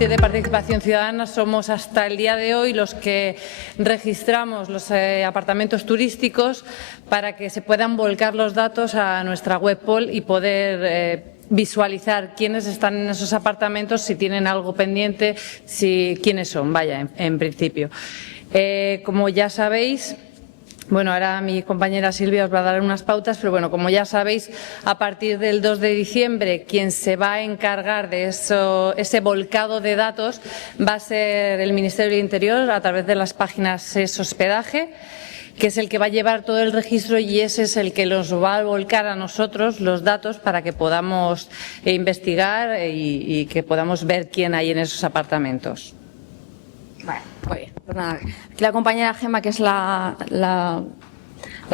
Comité de Participación Ciudadana somos hasta el día de hoy los que registramos los apartamentos turísticos para que se puedan volcar los datos a nuestra web POL y poder visualizar quiénes están en esos apartamentos, si tienen algo pendiente, quiénes son, vaya, en principio. Como ya sabéis, bueno, ahora mi compañera Silvia os va a dar unas pautas, pero bueno, como ya sabéis, a partir del 2 de diciembre quien se va a encargar de ese volcado de datos va a ser el Ministerio del Interior a través de las páginas hospedaje, que es el que va a llevar todo el registro y ese es el que los va a volcar a nosotros los datos para que podamos investigar y que podamos ver quién hay en esos apartamentos. Bueno, muy bien. Pues nada, aquí la compañera Gemma, que es la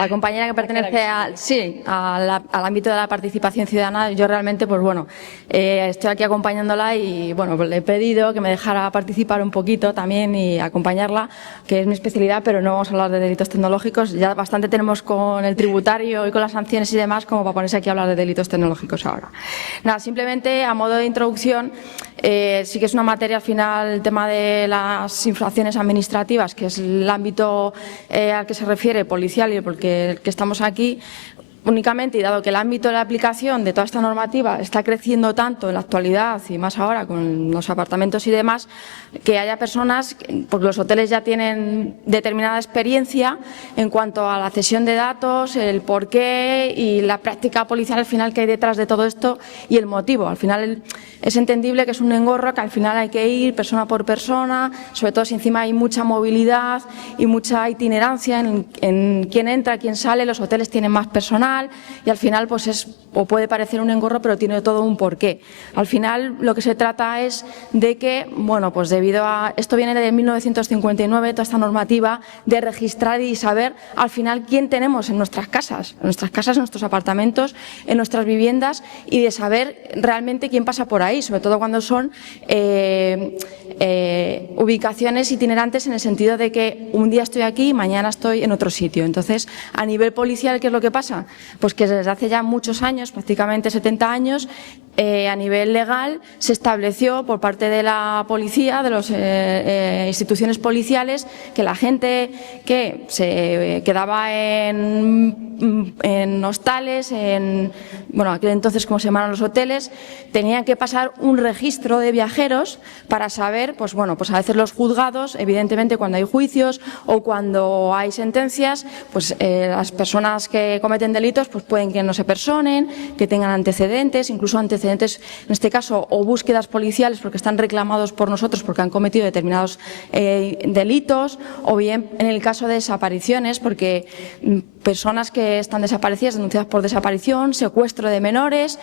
compañera que pertenece al ámbito de la participación ciudadana, yo realmente, pues bueno, estoy aquí acompañándola y bueno, pues le he pedido que me dejara participar un poquito también y acompañarla, que es mi especialidad, pero no vamos a hablar de delitos tecnológicos. Ya bastante tenemos con el tributario y con las sanciones y demás como para ponerse aquí a hablar de delitos tecnológicos ahora. Nada, simplemente a modo de introducción, sí que es una materia al final, el tema de las infracciones administrativas, que es el ámbito al que se refiere policial y porque el que estamos aquí únicamente, y dado que el ámbito de la aplicación de toda esta normativa está creciendo tanto en la actualidad y más ahora con los apartamentos y demás, que haya personas, porque los hoteles ya tienen determinada experiencia en cuanto a la cesión de datos, el porqué y la práctica policial al final que hay detrás de todo esto y el motivo. Al final es entendible que es un engorro, que al final hay que ir persona por persona, sobre todo si encima hay mucha movilidad y mucha itinerancia en quién entra, quién sale. Los hoteles tienen más personal y al final pues puede parecer un engorro, pero tiene todo un porqué. Al final lo que se trata es de que, bueno, pues debido a esto viene de 1959, toda esta normativa de registrar y saber al final quién tenemos en nuestras casas, en nuestros apartamentos, en nuestras viviendas, y de saber realmente quién pasa por ahí, sobre todo cuando son ubicaciones itinerantes, en el sentido de que un día estoy aquí y mañana estoy en otro sitio. Entonces, a nivel policial, ¿qué es lo que pasa? Pues que desde hace ya muchos años, prácticamente 70 años, a nivel legal se estableció por parte de la policía, de las instituciones policiales, que la gente que se quedaba en hostales, bueno, aquel entonces como se llamaban los hoteles, tenían que pasar un registro de viajeros para saber, pues bueno, pues a veces los juzgados, evidentemente cuando hay juicios o cuando hay sentencias, pues las personas que cometen delitos pues pueden que no se personen, que tengan antecedentes, incluso antecedentes, en este caso, o búsquedas policiales porque están reclamados por nosotros porque han cometido determinados delitos, o bien en el caso de desapariciones, porque personas que están desaparecidas, denunciadas por desaparición, secuestro de menores,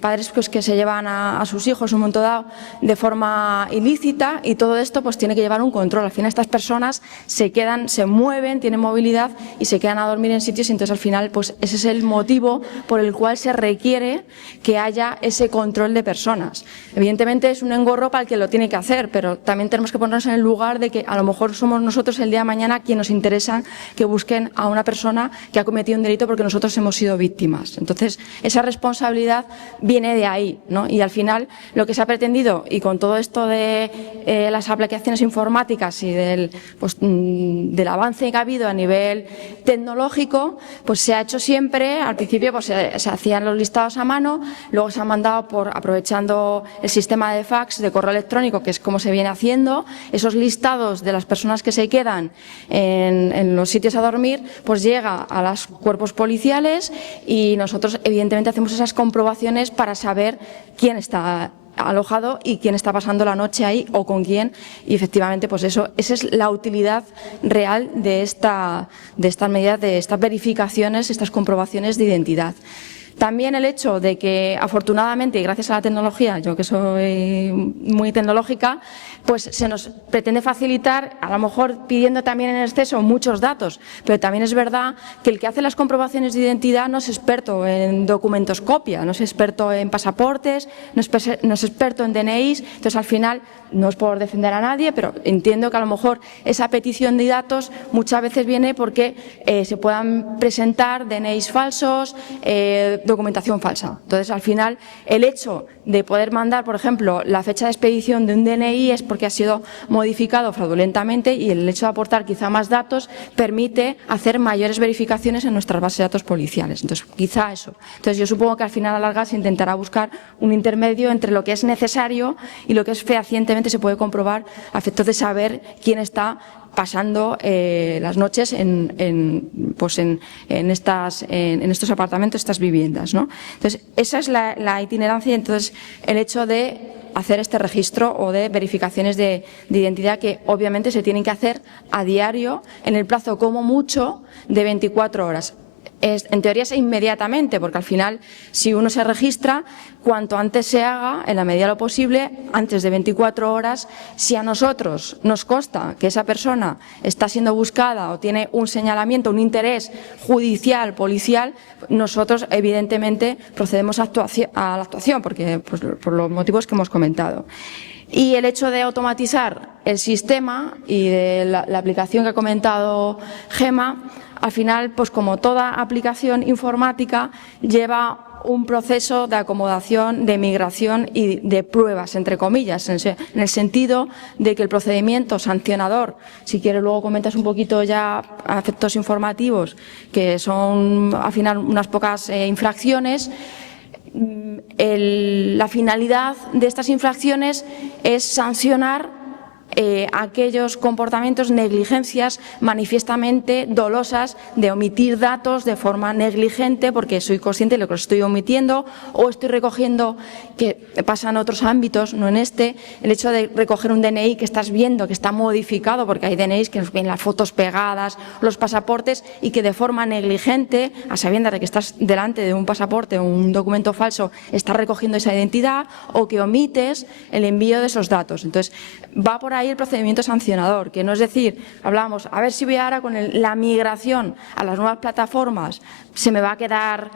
padres pues, que se llevan a sus hijos en un momento dado de forma ilícita, y todo esto pues tiene que llevar un control. Al final estas personas se mueven, tienen movilidad y se quedan a dormir en sitios, y entonces al final pues ese es el motivo por el cual se requiere que haya ese control de personas. Evidentemente es un engorro para el que lo tiene que hacer, pero también tenemos que ponernos en el lugar de que a lo mejor somos nosotros el día de mañana quien nos interesa que busquen a una persona que ha cometido un delito porque nosotros hemos sido víctimas. Entonces, esa responsabilidad viene de ahí, ¿no? Y al final lo que se ha pretendido, y con todo esto de las aplicaciones informáticas y del avance que ha habido a nivel tecnológico, pues se ha hecho siempre, al principio pues se hacían los listados a mano, luego se han mandado aprovechando el sistema de fax, de correo electrónico, que es como se viene haciendo, esos listados de las personas que se quedan en los sitios a dormir, pues llega a los cuerpos policiales y nosotros evidentemente hacemos esas comprobaciones para saber quién está alojado y quién está pasando la noche ahí o con quién, y efectivamente pues esa es la utilidad real de estas medidas, de estas verificaciones, estas comprobaciones de identidad. También el hecho de que, afortunadamente, y gracias a la tecnología, yo que soy muy tecnológica, pues se nos pretende facilitar, a lo mejor pidiendo también en exceso muchos datos, pero también es verdad que el que hace las comprobaciones de identidad no es experto en documentos copia, no es experto en pasaportes, no es experto en DNIs, entonces al final no es por defender a nadie, pero entiendo que a lo mejor esa petición de datos muchas veces viene porque se puedan presentar DNIs falsos, documentación falsa. Entonces, al final, el hecho de poder mandar, por ejemplo, la fecha de expedición de un DNI es porque ha sido modificado fraudulentamente, y el hecho de aportar quizá más datos permite hacer mayores verificaciones en nuestras bases de datos policiales. Entonces, quizá eso. Entonces, yo supongo que al final, a la larga, se intentará buscar un intermedio entre lo que es necesario y lo que es fehacientemente se puede comprobar a efectos de saber quién está pasando las noches en estos apartamentos, estas viviendas, ¿no? Entonces, esa es la itinerancia, y entonces el hecho de hacer este registro o de verificaciones de identidad que obviamente se tienen que hacer a diario en el plazo como mucho de 24 horas. En teoría es inmediatamente, porque al final, si uno se registra, cuanto antes se haga, en la medida de lo posible, antes de 24 horas, si a nosotros nos consta que esa persona está siendo buscada o tiene un señalamiento, un interés judicial, policial, nosotros evidentemente procedemos a la actuación, porque pues, por los motivos que hemos comentado. Y el hecho de automatizar el sistema y de la aplicación que ha comentado Gemma, al final, pues como toda aplicación informática, lleva un proceso de acomodación, de migración y de pruebas, entre comillas, en el sentido de que el procedimiento sancionador, si quieres luego comentas un poquito ya a efectos informativos, que son al final unas pocas infracciones. La finalidad de estas infracciones es sancionar aquellos comportamientos, negligencias manifiestamente dolosas de omitir datos de forma negligente porque soy consciente de lo que los estoy omitiendo o estoy recogiendo, que pasa en otros ámbitos, no en este, el hecho de recoger un DNI que estás viendo que está modificado, porque hay DNIs que nos vienen las fotos pegadas, los pasaportes, y que de forma negligente, a sabiendas de que estás delante de un pasaporte o un documento falso, estás recogiendo esa identidad, o que omites el envío de esos datos. Entonces, va por ahí el procedimiento sancionador, que no es decir, hablábamos, a ver si voy ahora con la migración a las nuevas plataformas, se me va a quedar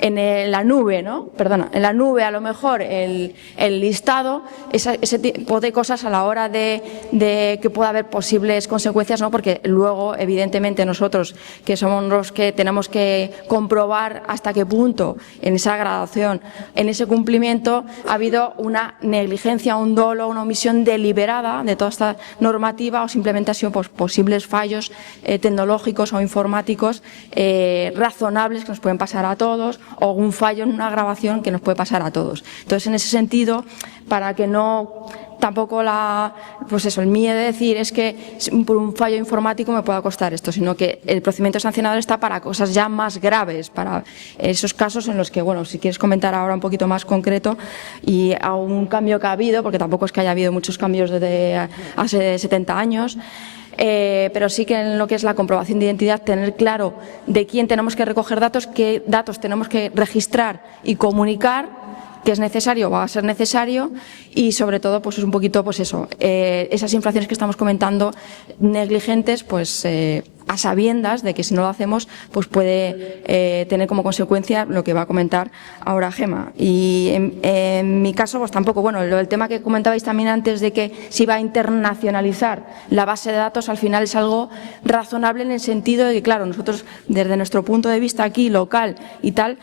en la nube, ¿no? Perdona, en la nube a lo mejor el listado, ese tipo de cosas a la hora de que pueda haber posibles consecuencias, ¿no? Porque luego, evidentemente, nosotros, que somos los que tenemos que comprobar hasta qué punto en esa gradación, en ese cumplimiento, ha habido una negligencia, un dolo, una omisión deliberada de toda esta normativa, o simplemente ha sido pues, posibles fallos tecnológicos o informáticos razonables que nos pueden pasar a todos, o un fallo en una grabación que nos puede pasar a todos. Entonces, en ese sentido, para que no tampoco pues eso, el miedo de decir es que por un fallo informático me pueda costar esto, sino que el procedimiento sancionador está para cosas ya más graves, para esos casos en los que, bueno, si quieres comentar ahora un poquito más concreto y a un cambio que ha habido, porque tampoco es que haya habido muchos cambios desde hace 70 años, pero sí que en lo que es la comprobación de identidad, tener claro de quién tenemos que recoger datos, qué datos tenemos que registrar y comunicar, que es necesario o va a ser necesario, y sobre todo pues es un poquito pues eso, esas infracciones que estamos comentando negligentes, pues a sabiendas de que si no lo hacemos pues puede tener como consecuencia lo que va a comentar ahora Gemma. Y en mi caso pues tampoco, bueno, el tema que comentabais también antes de que se iba a internacionalizar la base de datos, al final es algo razonable en el sentido de que, claro, nosotros desde nuestro punto de vista aquí local y tal,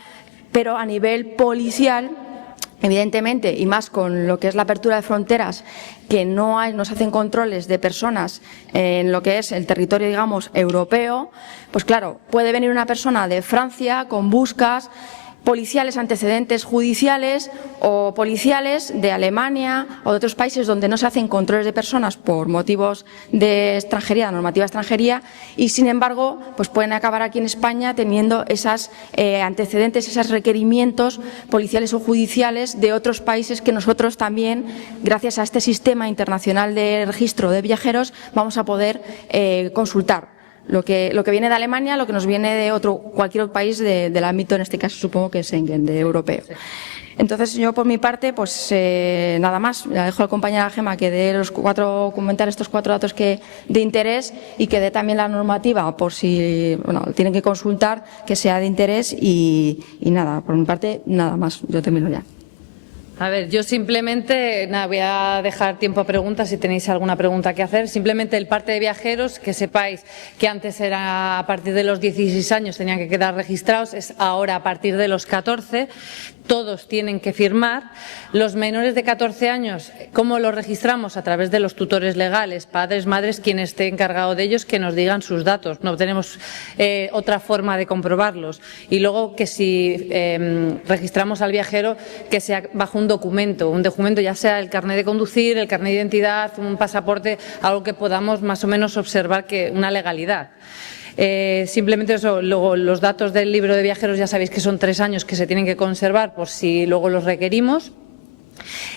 pero a nivel policial, evidentemente, y más con lo que es la apertura de fronteras, que no se hacen controles de personas en lo que es el territorio, digamos, europeo, pues claro, puede venir una persona de Francia con buscas policiales, antecedentes judiciales o policiales de Alemania o de otros países donde no se hacen controles de personas por motivos de extranjería, normativa extranjería, y sin embargo pues pueden acabar aquí en España teniendo esas antecedentes, esos requerimientos policiales o judiciales de otros países que nosotros también, gracias a este sistema internacional de registro de viajeros, vamos a poder consultar. Lo que viene de Alemania, lo que nos viene de cualquier otro país del ámbito, en este caso supongo que es Schengen, de europeo. Entonces, yo por mi parte, pues nada más. Le dejo a la compañera Gemma que dé comentar estos 4 datos de interés, y que dé también la normativa por si tienen que consultar, que sea de interés, y nada, por mi parte, nada más. Yo termino ya. A ver, yo simplemente, nada, voy a dejar tiempo a preguntas si tenéis alguna pregunta que hacer. Simplemente el parte de viajeros, que sepáis que antes era a partir de los 16 años tenían que quedar registrados, es ahora a partir de los 14. Todos tienen que firmar. Los menores de 14 años, ¿cómo los registramos? A través de los tutores legales, padres, madres, quien esté encargado de ellos, que nos digan sus datos. No tenemos otra forma de comprobarlos. Y luego que si registramos al viajero, que sea bajo un documento ya sea el carnet de conducir, el carnet de identidad, un pasaporte, algo que podamos más o menos observar que una legalidad. Simplemente eso. Luego los datos del libro de viajeros ya sabéis que son 3 años que se tienen que conservar por si luego los requerimos.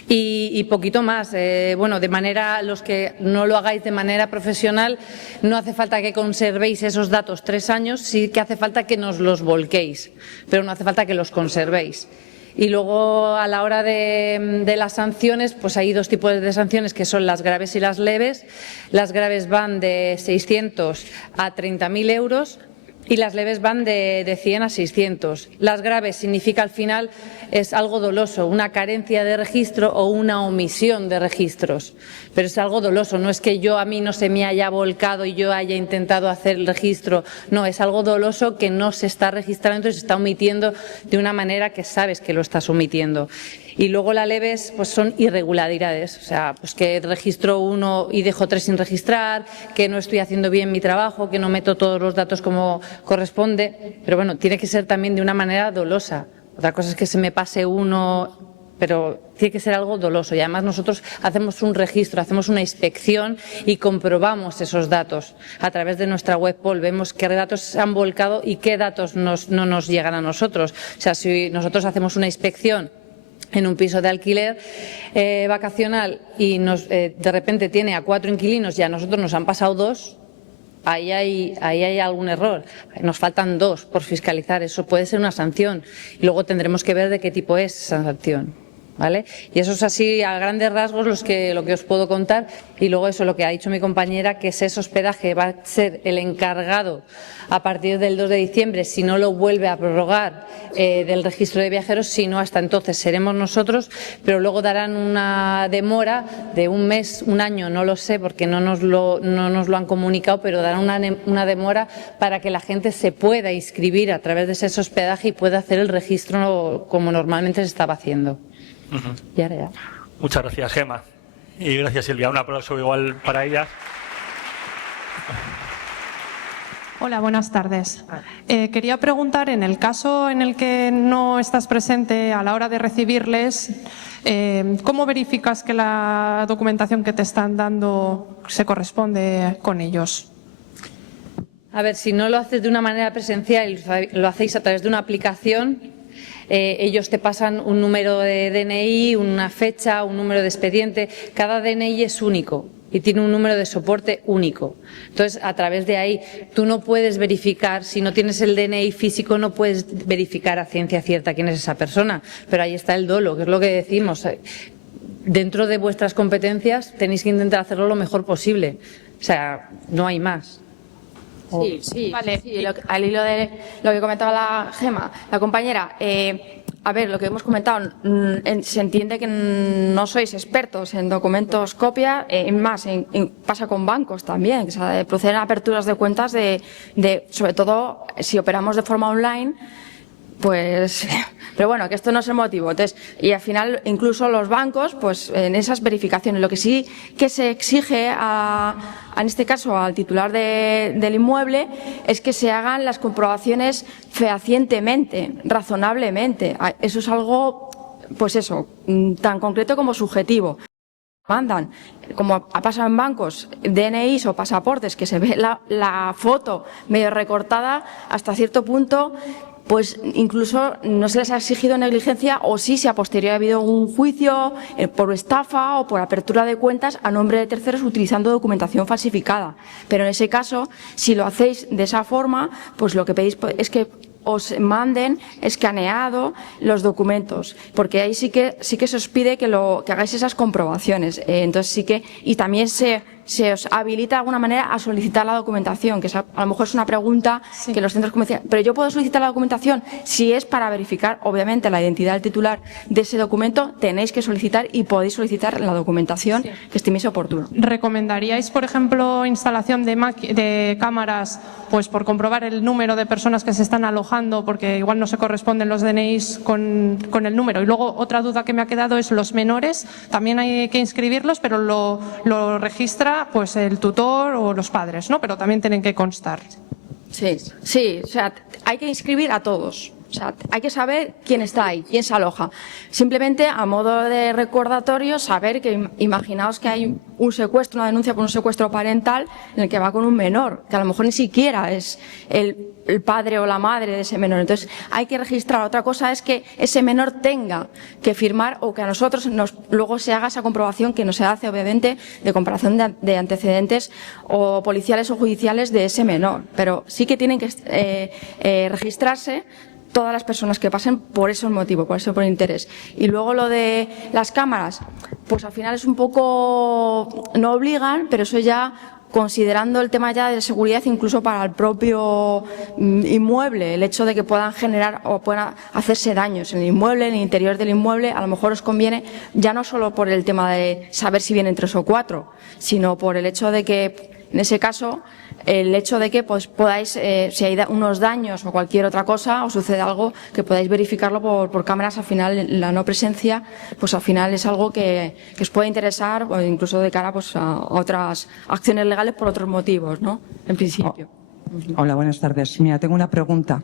Y poquito más. Bueno, de manera, los que no lo hagáis de manera profesional, no hace falta que conservéis esos datos 3 años, sí que hace falta que nos los volquéis, pero no hace falta que los conservéis. Y luego, a la hora de las sanciones, pues hay 2 tipos de sanciones, que son las graves y las leves. Las graves van de 600 a 30.000 euros y las leves van de 100 a 600. Las graves significa, al final, es algo doloso, una carencia de registro o una omisión de registros. Pero es algo doloso, no es que a mí no se me haya volcado y yo haya intentado hacer el registro. No, es algo doloso que no se está registrando, entonces se está omitiendo de una manera que sabes que lo estás omitiendo. Y luego las leves, pues son irregularidades, o sea, pues que registro 1 y dejo 3 sin registrar, que no estoy haciendo bien mi trabajo, que no meto todos los datos como corresponde, pero bueno, tiene que ser también de una manera dolosa. Otra cosa es que se me pase uno, pero tiene que ser algo doloso. Y además nosotros hacemos un registro, hacemos una inspección y comprobamos esos datos a través de nuestra web POL. Vemos qué datos se han volcado y qué datos no nos llegan a nosotros. O sea, si nosotros hacemos una inspección en un piso de alquiler vacacional y de repente tiene a 4 inquilinos y a nosotros nos han pasado 2, ahí hay algún error. Nos faltan 2 por fiscalizar. Eso puede ser una sanción. Y luego tendremos que ver de qué tipo es esa sanción. ¿Vale? Y eso es así, a grandes rasgos, lo que os puedo contar. Y luego eso, lo que ha dicho mi compañera, que ese hospedaje va a ser el encargado a partir del 2 de diciembre, si no lo vuelve a prorrogar, del registro de viajeros, si no, hasta entonces seremos nosotros, pero luego darán una demora de 1 mes, 1 año, no lo sé, porque no nos lo han comunicado, pero darán una demora para que la gente se pueda inscribir a través de ese hospedaje y pueda hacer el registro como normalmente se estaba haciendo. Ya. Muchas gracias, Gemma. Y gracias, Silvia. Un aplauso igual para ellas. Hola, buenas tardes. Quería preguntar, en el caso en el que no estás presente a la hora de recibirles, ¿cómo verificas que la documentación que te están dando se corresponde con ellos? A ver, si no lo haces de una manera presencial y lo hacéis a través de una aplicación, ellos te pasan un número de DNI, una fecha, un número de expediente. Cada DNI es único y tiene un número de soporte único. Entonces, a través de ahí, tú no puedes verificar, si no tienes el DNI físico, no puedes verificar a ciencia cierta quién es esa persona. Pero ahí está el dolo, que es lo que decimos. Dentro de vuestras competencias tenéis que intentar hacerlo lo mejor posible. O sea, no hay más. Sí, vale. Sí, al hilo de lo que comentaba la Gemma, la compañera, a ver, lo que hemos comentado, se entiende que no sois expertos en documentos copia, pasa con bancos también, que se proceden a aperturas de cuentas sobre todo si operamos de forma online. Pues, pero bueno, que esto no es el motivo. Entonces, y al final, incluso los bancos, pues en esas verificaciones, lo que sí que se exige en este caso al titular del inmueble, es que se hagan las comprobaciones fehacientemente, razonablemente. Eso es algo, pues eso, tan concreto como subjetivo. Mandan, como ha pasado en bancos, DNIs o pasaportes, que se ve la foto medio recortada hasta cierto punto. Pues incluso no se les ha exigido negligencia, o sí, si a posteriori ha habido un juicio por estafa o por apertura de cuentas a nombre de terceros utilizando documentación falsificada. Pero en ese caso, si lo hacéis de esa forma, pues lo que pedís es que os manden escaneado los documentos, porque ahí sí que se os pide que hagáis esas comprobaciones. Entonces sí que, y también se se os habilita de alguna manera a solicitar la documentación, que a lo mejor es una pregunta que los centros comerciales... Pero yo puedo solicitar la documentación si es para verificar, obviamente, la identidad del titular de ese documento, tenéis que solicitar y podéis solicitar la documentación que estiméis oportuno. ¿Recomendaríais, por ejemplo, instalación de cámaras pues por comprobar el número de personas que se están alojando, porque igual no se corresponden los DNIs con el número? Y luego otra duda que me ha quedado es los menores, también hay que inscribirlos, pero lo registra pues el tutor o los padres, ¿no? Pero también tienen que constar. Sí, o sea, hay que inscribir a todos. O sea, hay que saber quién está ahí, quién se aloja. Simplemente, a modo de recordatorio, saber que imaginaos que hay un secuestro, una denuncia por un secuestro parental en el que va con un menor, que a lo mejor ni siquiera es el padre o la madre de ese menor. Entonces, hay que registrar. Otra cosa es que ese menor tenga que firmar o que a nosotros luego se haga esa comprobación que no se hace, obviamente, de comparación de antecedentes o policiales o judiciales de ese menor. Pero sí que tienen que registrarse todas las personas que pasen por ese motivo, por interés. Y luego lo de las cámaras, pues al final es un poco, no obligan, pero eso ya considerando el tema ya de seguridad incluso para el propio inmueble, el hecho de que puedan generar o puedan hacerse daños en el inmueble, en el interior del inmueble, a lo mejor os conviene ya no solo por el tema de saber si vienen 3 o 4, sino por el hecho de que en ese caso el hecho de que pues podáis, si hay unos daños o cualquier otra cosa o sucede algo, que podáis verificarlo por cámaras. Al final la no presencia pues al final es algo que os puede interesar o incluso de cara pues a otras acciones legales por otros motivos, ¿no? En principio. Hola, buenas tardes. Mira, tengo una pregunta.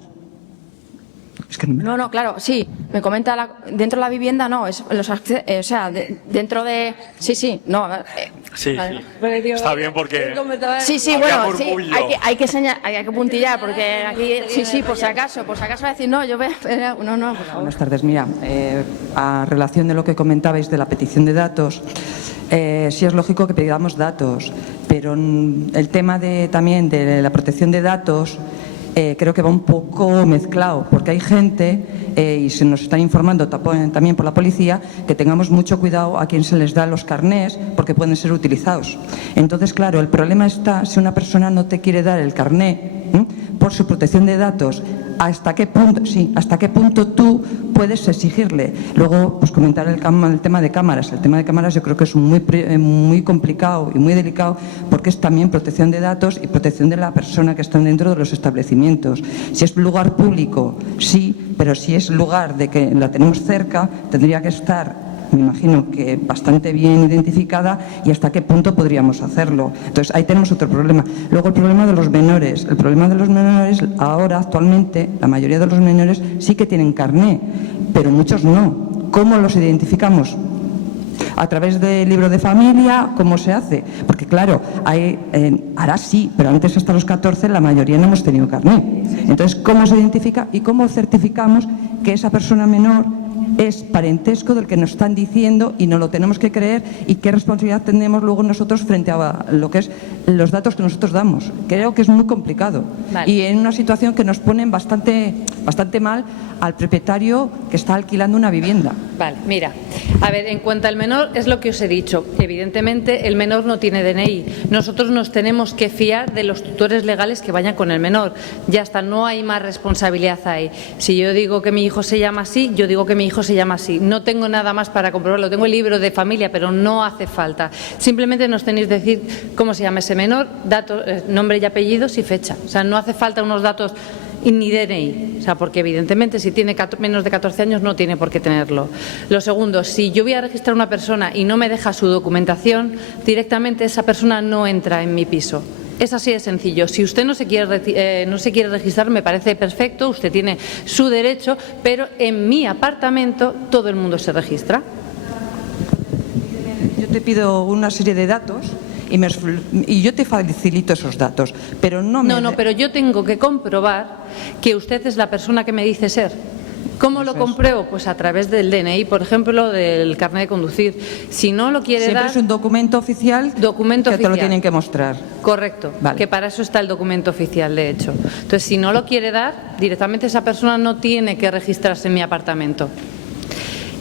Es que no, claro, sí. Me comenta dentro de la vivienda, no, es o sea, dentro de... Sí, no. Sí. Está bien porque... Sí, bueno, sí, hay que puntillar porque aquí, sí, por si acaso va a decir, no, yo voy a... No. Buenas tardes. Mira, a relación de lo que comentabais de la petición de datos, sí es lógico que pidamos datos, pero el tema también de la protección de datos creo que va un poco mezclado, porque hay gente, y se nos está informando también por la policía, que tengamos mucho cuidado a quién se les da los carnés, porque pueden ser utilizados. Entonces, claro, el problema está si una persona no te quiere dar el carné por su protección de datos, ¿hasta qué punto tú puedes exigirle? Luego, pues comentar el tema de cámaras. El tema de cámaras yo creo que es muy complicado y muy delicado, porque es también protección de datos y protección de la persona que está dentro de los establecimientos. Si es lugar público, sí, pero si es lugar de que la tenemos cerca, tendría que estar, me imagino que bastante bien identificada, y hasta qué punto podríamos hacerlo. Entonces ahí tenemos otro problema. Luego el problema de los menores. El problema de los menores ahora, actualmente, la mayoría de los menores sí que tienen carné, pero muchos no. ¿Cómo los identificamos? ¿A través del libro de familia? ¿Cómo se hace? Porque claro, ahora sí, pero antes hasta los 14 la mayoría no hemos tenido carné. Entonces, ¿cómo se identifica y cómo certificamos que esa persona menor es parentesco del que nos están diciendo y no lo tenemos que creer? ¿Y qué responsabilidad tenemos luego nosotros frente a lo que es los datos que nosotros damos? Creo que es muy complicado. Vale. Y en una situación que nos ponen bastante mal al propietario que está alquilando una vivienda. Vale, mira, a ver, en cuanto al menor, es lo que os he dicho. Evidentemente, el menor no tiene DNI. Nosotros nos tenemos que fiar de los tutores legales que vayan con el menor. Ya está, no hay más responsabilidad ahí. Si yo digo que mi hijo se llama así, yo digo que mi hijo se llama así. No tengo nada más para comprobarlo. Tengo el libro de familia, pero no hace falta. Simplemente nos tenéis que decir cómo se llama ese menor, datos, nombre y apellidos y fecha. O sea, no hace falta unos datos ni DNI, o sea, porque evidentemente si tiene menos de 14 años no tiene por qué tenerlo. Lo segundo, si yo voy a registrar a una persona y no me deja su documentación, directamente esa persona no entra en mi piso. Es así de sencillo. Si usted no se quiere registrar, me parece perfecto, usted tiene su derecho, pero en mi apartamento todo el mundo se registra. Yo te pido una serie de datos y yo te facilito esos datos, pero pero yo tengo que comprobar que usted es la persona que me dice ser. ¿Cómo lo compruebo? Pues a través del DNI, por ejemplo, del carnet de conducir. Si no lo quiere siempre dar... es un documento oficial que te lo tienen que mostrar. Correcto, vale. Que para eso está el documento oficial, de hecho. Entonces, si no lo quiere dar, directamente esa persona no tiene que registrarse en mi apartamento.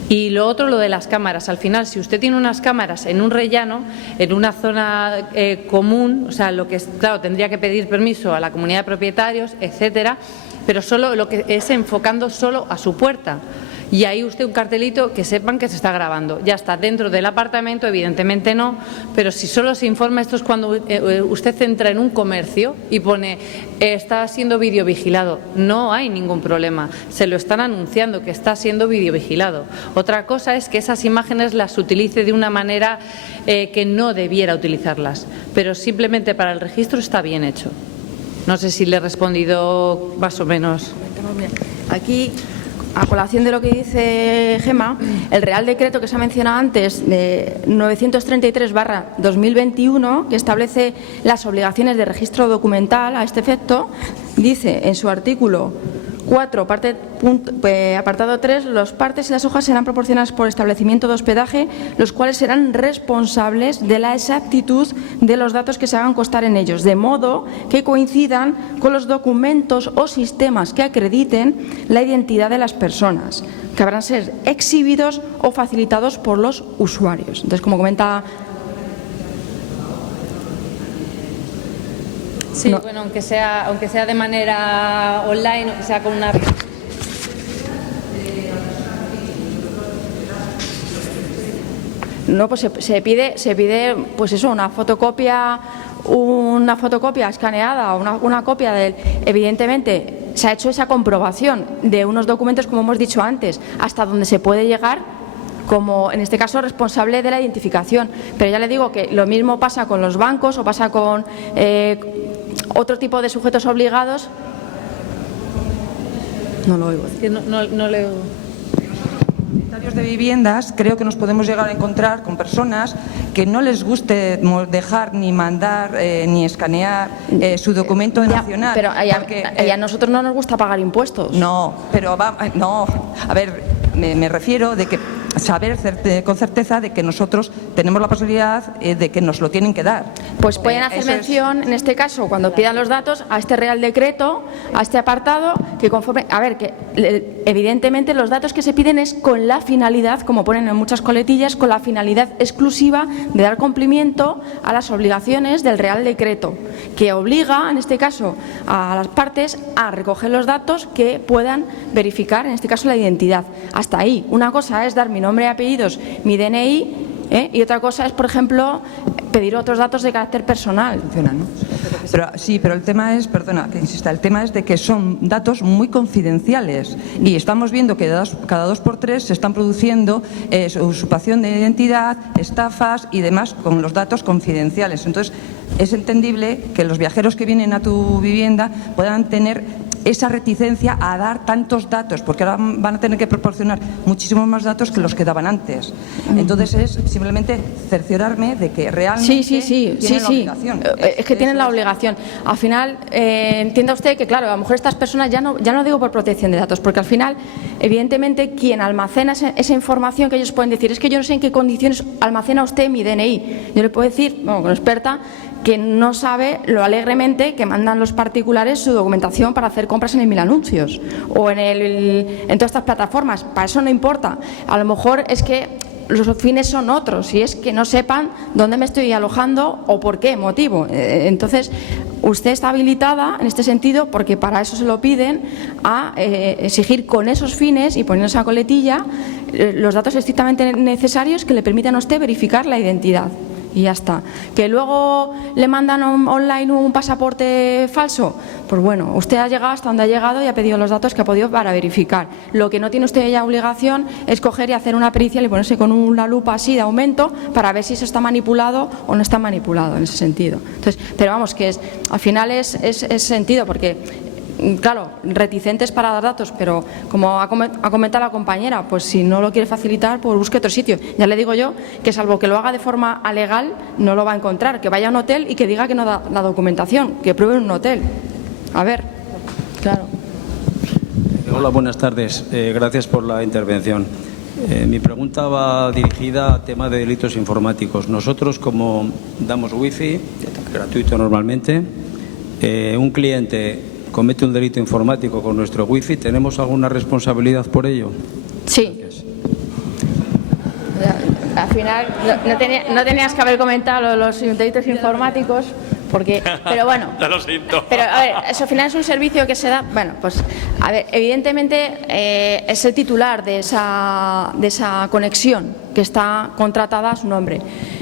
Y lo otro, lo de las cámaras. Al final, si usted tiene unas cámaras en un rellano, en una zona común, o sea, lo que es, claro, tendría que pedir permiso a la comunidad de propietarios, etcétera, pero solo lo que es enfocando solo a su puerta. Y ahí usted un cartelito que sepan que se está grabando. Ya está, dentro del apartamento, evidentemente no, pero si solo se informa, esto es cuando usted entra en un comercio y pone está siendo videovigilado. No hay ningún problema, se lo están anunciando que está siendo videovigilado. Otra cosa es que esas imágenes las utilice de una manera que no debiera utilizarlas, pero simplemente para el registro está bien hecho. No sé si le he respondido más o menos. Aquí, a colación de lo que dice Gemma, el Real Decreto que se ha mencionado antes, de 933/2021, que establece las obligaciones de registro documental a este efecto, dice en su artículo 4, apartado 3, los partes y las hojas serán proporcionadas por establecimiento de hospedaje, los cuales serán responsables de la exactitud de los datos que se hagan constar en ellos, de modo que coincidan con los documentos o sistemas que acrediten la identidad de las personas, que habrán de ser exhibidos o facilitados por los usuarios. Entonces, como comenta... Sí, no. bueno, aunque sea de manera online o que sea con una... No, pues se pide pues eso, una fotocopia escaneada o una copia del... Evidentemente, se ha hecho esa comprobación de unos documentos, como hemos dicho antes, hasta donde se puede llegar, como en este caso responsable de la identificación. Pero ya le digo que lo mismo pasa con los bancos o pasa con otro tipo de sujetos obligados. No lo oigo. Es que no le oigo. De viviendas, creo que nos podemos llegar a encontrar con personas que no les guste dejar ni mandar ni escanear su documento nacional. Pero a nosotros no nos gusta pagar impuestos. No, pero no. A ver, me refiero de que saber con certeza de que nosotros tenemos la posibilidad de que nos lo tienen que dar. Pues pueden hacer mención, en este caso, cuando pidan los datos, a este Real Decreto, a este apartado, que conforme... A ver, que evidentemente los datos que se piden es con la finalidad, como ponen en muchas coletillas, con la finalidad exclusiva de dar cumplimiento a las obligaciones del Real Decreto, que obliga, en este caso, a las partes a recoger los datos que puedan verificar, en este caso, la identidad. Hasta ahí. Una cosa es dar mi nombre y apellidos, mi DNI, y otra cosa es, por ejemplo, pedir otros datos de carácter personal. Funciona, ¿no? Pero el tema es, perdona que insista, el tema es de que son datos muy confidenciales y estamos viendo que cada 2 por 3 se están produciendo usurpación de identidad, estafas y demás con los datos confidenciales. Entonces, es entendible que los viajeros que vienen a tu vivienda puedan tener esa reticencia a dar tantos datos, porque ahora van a tener que proporcionar muchísimos más datos que los que daban antes. Entonces es simplemente cerciorarme de que realmente tienen la obligación. Es que tienen la obligación. Al final, entienda usted que, claro, a lo mejor estas personas, ya no digo por protección de datos, porque al final, evidentemente, quien almacena esa información, que ellos pueden decir, es que yo no sé en qué condiciones almacena usted mi DNI. Yo le puedo decir, bueno, como experta, que no sabe lo alegremente que mandan los particulares su documentación para hacer compras en el Mil Anuncios o en todas estas plataformas. Para eso no importa. A lo mejor es que los fines son otros y es que no sepan dónde me estoy alojando o por qué motivo. Entonces, usted está habilitada en este sentido, porque para eso se lo piden, a exigir con esos fines y poniendo esa coletilla los datos estrictamente necesarios que le permitan a usted verificar la identidad. Y ya está. ¿Que luego le mandan online un pasaporte falso? Pues bueno, usted ha llegado hasta donde ha llegado y ha pedido los datos que ha podido para verificar. Lo que no tiene usted ya obligación es coger y hacer una pericia y ponerse con una lupa así de aumento para ver si eso está manipulado o no está manipulado en ese sentido. Entonces, pero vamos, que al final es sentido, porque... Claro, reticentes para dar datos, pero como ha comentado la compañera, pues si no lo quiere facilitar, pues busque otro sitio. Ya le digo yo que salvo que lo haga de forma alegal, no lo va a encontrar. Que vaya a un hotel y que diga que no da la documentación, que pruebe en un hotel. A ver, claro. Hola, buenas tardes. Gracias por la intervención. Mi pregunta va dirigida a tema de delitos informáticos. Nosotros, como damos wifi, gratuito normalmente, un cliente comete un delito informático con nuestro wifi, ¿tenemos alguna responsabilidad por ello? Sí. final no tenías que haber comentado los delitos informáticos, porque, pero bueno. Ya lo siento. Pero a ver, eso al final es un servicio que se da. Bueno, pues a ver, evidentemente es el titular de esa conexión que está contratada a su nombre.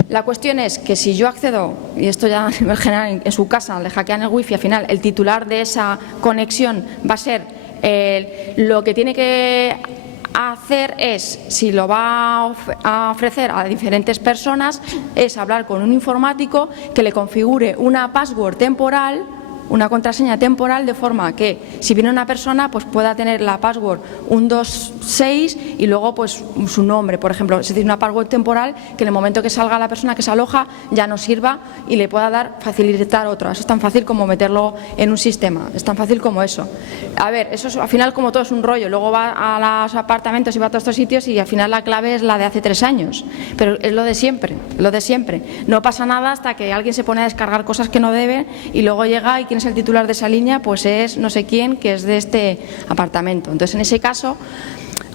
La cuestión es que si yo accedo, y esto ya a nivel general en su casa, le hackean el wifi, al final el titular de esa conexión va a ser lo que tiene que hacer es, si lo va a ofrecer a diferentes personas, es hablar con un informático que le configure una password temporal, una contraseña temporal, de forma que si viene una persona pues pueda tener la password 126 y luego pues su nombre, por ejemplo, es decir, una password temporal que en el momento que salga la persona que se aloja ya no sirva y le pueda facilitar otra. Eso es tan fácil como meterlo en un sistema, es tan fácil como eso. A ver, eso es, al final, como todo es un rollo, luego va a los apartamentos y va a todos estos sitios y al final la clave es la de hace 3 años, pero es lo de siempre, lo de siempre. No pasa nada hasta que alguien se pone a descargar cosas que no debe y luego llega y quién es el titular de esa línea, pues es no sé quién que es de este apartamento. Entonces, en ese caso,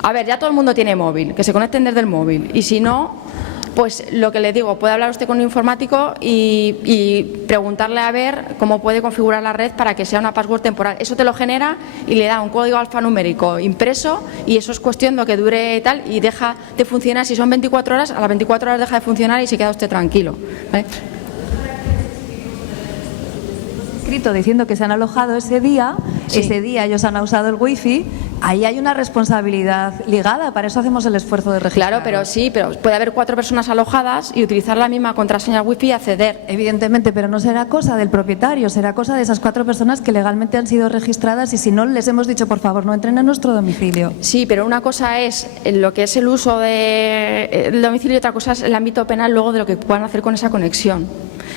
a ver, ya todo el mundo tiene móvil, que se conecten desde el móvil, y si no, pues lo que le digo, puede hablar usted con un informático y preguntarle a ver cómo puede configurar la red para que sea una password temporal. Eso te lo genera y le da un código alfanumérico impreso y eso es cuestión de lo que dure y tal, y deja de funcionar. Si son 24 horas, a las 24 horas deja de funcionar y se queda usted tranquilo, ¿vale? Diciendo que se han alojado ese día, sí. Ese día ellos han usado el wifi, ahí hay una responsabilidad ligada, para eso hacemos el esfuerzo de registrar. Claro, pero sí, pero puede haber 4 personas alojadas y utilizar la misma contraseña wifi y acceder. Evidentemente, pero no será cosa del propietario, será cosa de esas 4 personas que legalmente han sido registradas y si no les hemos dicho, por favor, no entren en nuestro domicilio. Sí, pero una cosa es lo que es el uso del domicilio y otra cosa es el ámbito penal luego de lo que puedan hacer con esa conexión.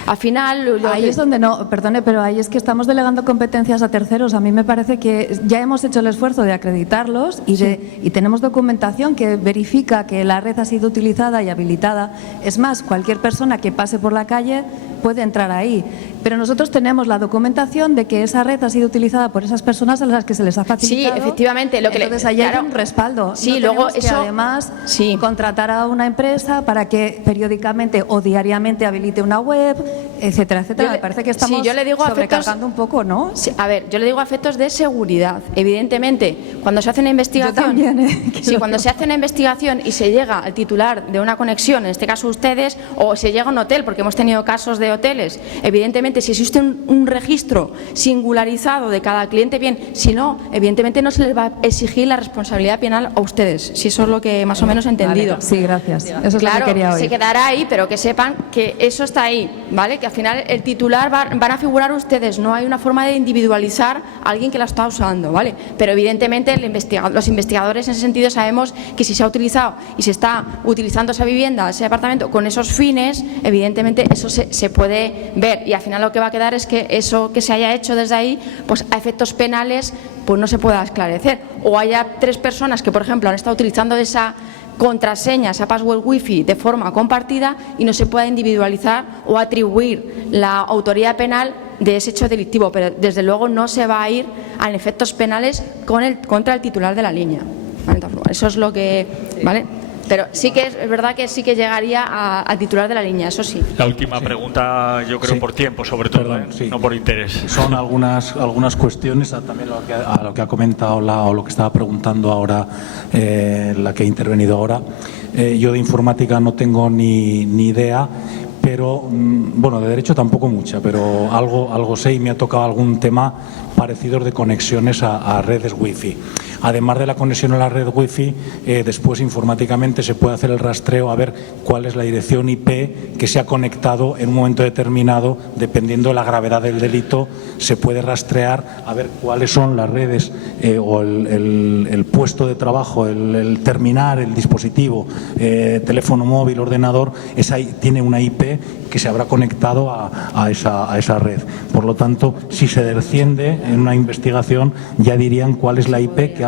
Al final... Ahí es donde no, perdone, pero ahí es que estamos delegando competencias a terceros. A mí me parece que ya hemos hecho el esfuerzo de acreditarlos y tenemos documentación que verifica que la red ha sido utilizada y habilitada. Es más, cualquier persona que pase por la calle puede entrar ahí. Pero nosotros tenemos la documentación de que esa red ha sido utilizada por esas personas a las que se les ha facilitado. Sí, efectivamente. Entonces ahí hay un respaldo. Sí, no luego que eso, además contratar a una empresa para que periódicamente o diariamente habilite una web, etcétera, etcétera. Me parece que estamos sobrecargando un poco, ¿no? Sí, a ver, yo le digo a efectos de seguridad. Evidentemente, cuando se hace una investigación, yo también, sí, cuando se hace una investigación y se llega al titular de una conexión, en este caso ustedes, o se llega a un hotel, porque hemos tenido casos de hoteles, evidentemente si existe un registro singularizado de cada cliente, bien, si no, evidentemente no se les va a exigir la responsabilidad penal a ustedes, si eso es lo que más o menos he entendido. Vale, sí, gracias. Eso es lo que quería oír. Se quedará ahí, pero que sepan que eso está ahí, ¿vale? Que al final el titular van a figurar ustedes, no hay una forma de individualizar a alguien que la está usando, ¿vale? Pero evidentemente los investigadores en ese sentido sabemos que si se ha utilizado y se está utilizando esa vivienda, ese apartamento con esos fines, evidentemente eso se puede ver y al final lo que va a quedar es que eso que se haya hecho desde ahí, pues a efectos penales, pues no se pueda esclarecer. O haya 3 personas que, por ejemplo, han estado utilizando esa contraseña, esa password wifi de forma compartida y no se pueda individualizar o atribuir la autoría penal de ese hecho delictivo, pero desde luego no se va a ir a efectos penales contra el titular de la línea. Eso es lo que... ¿vale? Pero sí que es verdad que sí que llegaría al titular de la línea, eso sí. La última pregunta, yo creo por tiempo, sobre todo, Perdón, no por interés. Son algunas cuestiones también a lo que ha comentado o lo que estaba preguntando ahora la que ha intervenido ahora. Yo de informática no tengo ni idea, pero bueno, de derecho tampoco mucha, pero algo sé y me ha tocado algún tema parecido de conexiones a redes wifi. Además de la conexión a la red wifi, después informáticamente se puede hacer el rastreo a ver cuál es la dirección IP que se ha conectado en un momento determinado, dependiendo de la gravedad del delito, se puede rastrear a ver cuáles son las redes o el puesto de trabajo, el terminal, el dispositivo, teléfono móvil, ordenador, tiene una IP que se habrá conectado a esa red. Por lo tanto, si se desciende en una investigación, ya dirían cuál es la IP que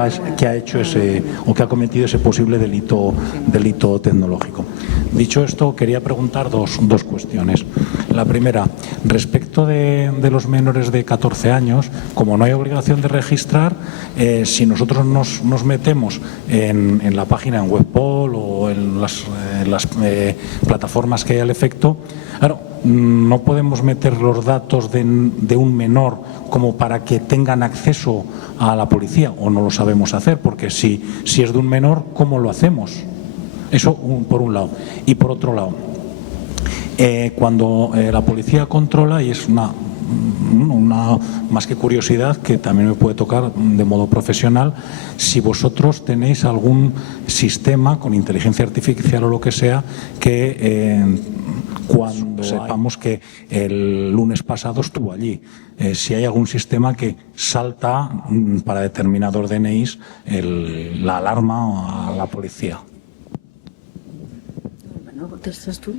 ha hecho ese o que ha cometido ese posible delito tecnológico. Dicho esto, quería preguntar dos cuestiones. La primera, respecto de los menores de 14 años, como no hay obligación de registrar, si nosotros nos metemos en la página en Webpol o en las plataformas que hay al efecto, claro, no podemos meter los datos de un menor como para que tengan acceso a la policía, o no lo sabemos hacer, porque si es de un menor, ¿cómo lo hacemos? Eso por un lado. Y por otro lado, cuando la policía controla, y es una más que curiosidad que también me puede tocar de modo profesional, si vosotros tenéis algún sistema con inteligencia artificial o lo que sea que cuando sepamos que el lunes pasado estuvo allí, si hay algún sistema que salta para determinados DNIs la alarma a la policía. Bueno, ¿contestas tú?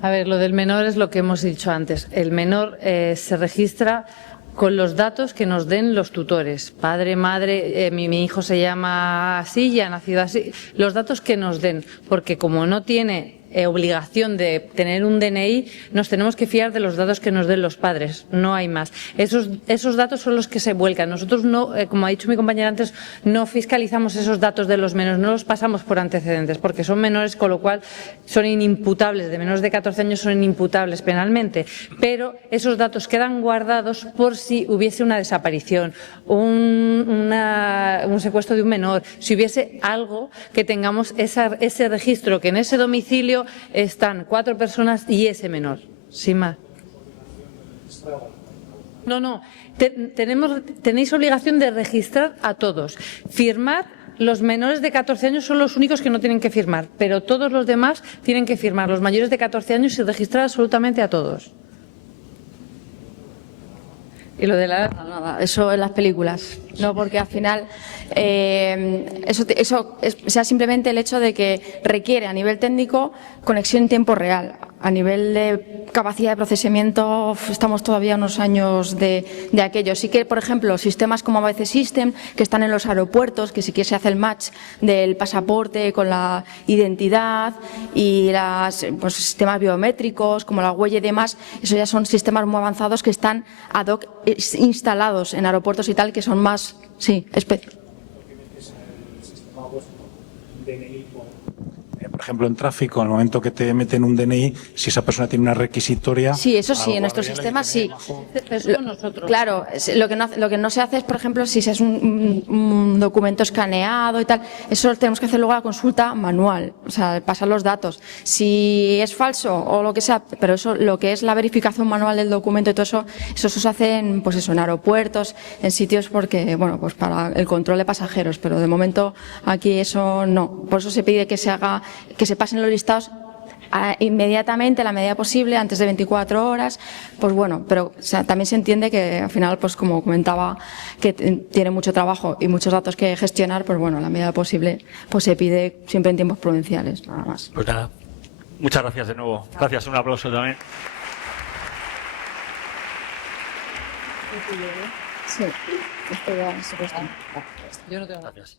A ver, lo del menor es lo que hemos dicho antes. El menor se registra con los datos que nos den los tutores. Padre, madre, mi hijo se llama así, ya ha nacido así. Los datos que nos den, porque como no tiene obligación de tener un DNI, nos tenemos que fiar de los datos que nos den los padres, no hay más. Esos datos son los que se vuelcan. Nosotros no, como ha dicho mi compañera antes, no fiscalizamos esos datos de los menores, no los pasamos por antecedentes, porque son menores, con lo cual son inimputables, de menores de 14 años son inimputables penalmente, pero esos datos quedan guardados por si hubiese una desaparición, un secuestro de un menor, si hubiese algo que tengamos ese registro, que en ese domicilio están 4 personas y ese menor, sin más. No. Tenéis obligación de registrar a todos. Firmar, los menores de 14 años son los únicos que no tienen que firmar, pero todos los demás tienen que firmar, los mayores de 14 años, y registrar absolutamente a todos. Y lo de la... Nada, eso en las películas, no, porque al final eso sea simplemente el hecho de que requiere a nivel técnico conexión en tiempo real. A nivel de capacidad de procesamiento estamos todavía unos años de aquello. Sí que, por ejemplo, sistemas como ABC System, que están en los aeropuertos, que sí que se hace el match del pasaporte con la identidad, y los sistemas biométricos como la huella y demás, eso ya son sistemas muy avanzados que están ad hoc instalados en aeropuertos y tal, que son más, sí, por ejemplo, en tráfico, en el momento que te meten un DNI, si esa persona tiene una requisitoria... Sí, eso sí, en nuestros sistemas sí. Claro, lo que no se hace es, por ejemplo, si es un documento escaneado y tal, eso tenemos que hacer luego la consulta manual, o sea, pasar los datos. Si es falso o lo que sea, pero eso, lo que es la verificación manual del documento y todo eso, eso se hace en, pues eso, en aeropuertos, en sitios porque, bueno, pues para el control de pasajeros, pero de momento aquí eso no. Por eso se pide que se haga, que se pasen los listados inmediatamente, a la medida posible, antes de 24 horas, pues bueno, pero o sea, también se entiende que al final, pues como comentaba, que tiene mucho trabajo y muchos datos que gestionar, pues bueno, a la medida posible, pues se pide siempre en tiempos prudenciales, nada más. Pues nada, muchas gracias de nuevo. Gracias, un aplauso también. Sí, esto ya se cuesta. Yo no tengo gracias.